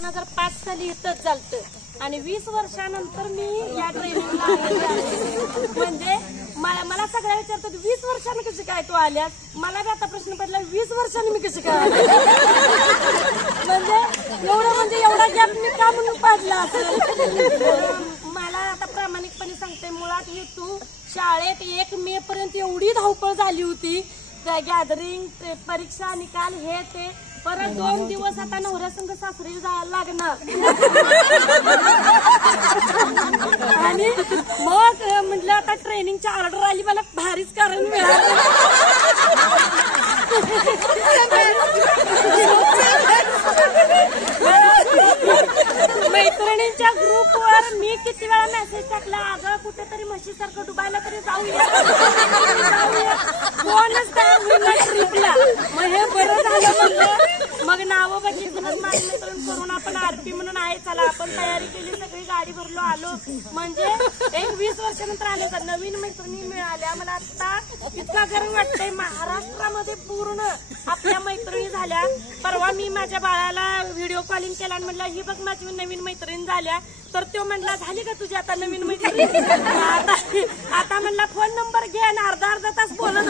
2005 साली इथंच झालतं आणि 20 वर्षानंतर मी या ट्रेनिंगला म्हणजे मला सगळ्या विचारतात 20 वर्षांनी कशी काय तू आल्यास. मला बी आता प्रश्न पडला 20 वर्षांनी मी कशी काय म्हणजे एवढा गॅप मी का म्हणून पडला असेल. मला आता प्रामाणिकपणे सांगते मुळात ही तू शाळेत 1 मे पर्यंत एवढी धावपळ झाली होती. गॅदरिंग परीक्षा निकाल हे ते परत 2 दिवस आता नवऱ्या संघ सासरी जायला लागणार आणि मग म्हटलं आता ट्रेनिंगची ऑर्डर आली मला भारीच कारण मिळालं. मैत्रिणींच्या ग्रुपवर मी किती वेळा मेसेज टाकला अगं कुठेतरी म्हशीसारखं डुबायला तरी जाऊया कोणच तयार होईल ट्रिपला. मग हे बरं झालं म्हणलं मग नावं बघितलं माझी मैत्रीण करून आपण आरपी म्हणून आहे चला आपण तयारी केली सगळी गाडी भरलो आलो. म्हणजे एक 20 वर्षानंतर आले तर नवीन मैत्रिणी मिळाल्या. मला आता इतका गर्व वाटतंय महाराष्ट्रामध्ये पूर्ण आपल्या मैत्रिणी झाल्या. परवा मी माझ्या बाळाला व्हिडिओ कॉलिंग केला आणि म्हणलं ही बघ माझी नवीन मैत्रीण झाल्या. तर तो म्हणला झाली का तुझी आता नवीन मैत्रीण. आता म्हणला फोन नंबर घे आणि अर्धा तास बोलत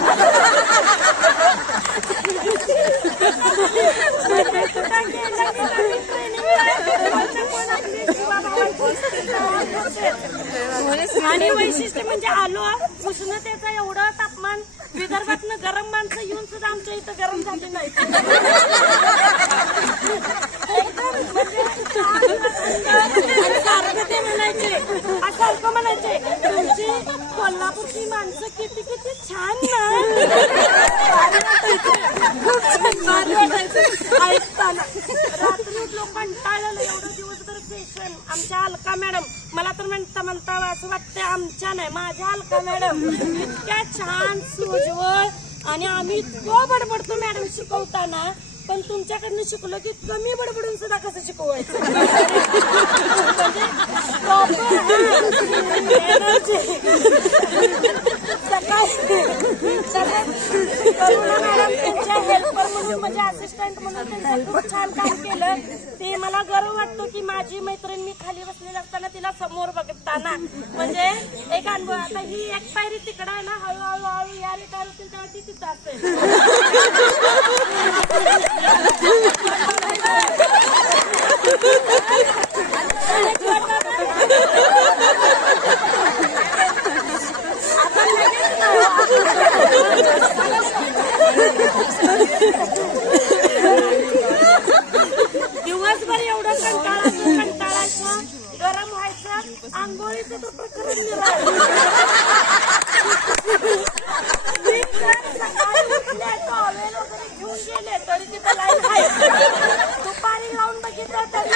आणि वैशिष्ट्य म्हणजे आलो उष्णतेचं एवढं तापमान विदर्भातनं गरम माणसं येऊन सुद्धा आमच्या इथं गरम झाले नाही. सारखं ते म्हणायचे सारखं म्हणायचे तुमची कोल्हापूरची माणसं किती किती छान ना. खूप छान वाटायचं ऐकताना. रात्री उठलो कंटाळलं एवढं दिवसभर सेशन. आमच्या अलका मॅडम मला तर म्हणता असं वाटतं आमच्या नाही माझ्या अलका मॅडम इतक्या छान सोज्वळ आणि आम्ही इतकं बडबडतो मॅडम शिकवताना. पण तुमच्याकडनं शिकलो की कमी बडबडून सुद्धा कसं शिकवायचं हेल्पर म्हणून म्हणजे असिस्टंट म्हणून खूप छान काम केलं. ते मला गर्व वाटतो की माझी मैत्रीण मी खाली बसलेली असताना तिला समोर बघताना म्हणजे एक अनुभव. आता ही एक पायरी तिकडं आहे ना हळूहळू या रिटायर होतील तेव्हा ती तिथं असेल. दिवसभर एवढं कंटाळायचं गरम व्हायचं आंघोळीचं तर प्रकरण टॉवेल वगैरे घेऊन गेले तरी तिथं लाईन आहे. दुपारी लावून बघितलं तरी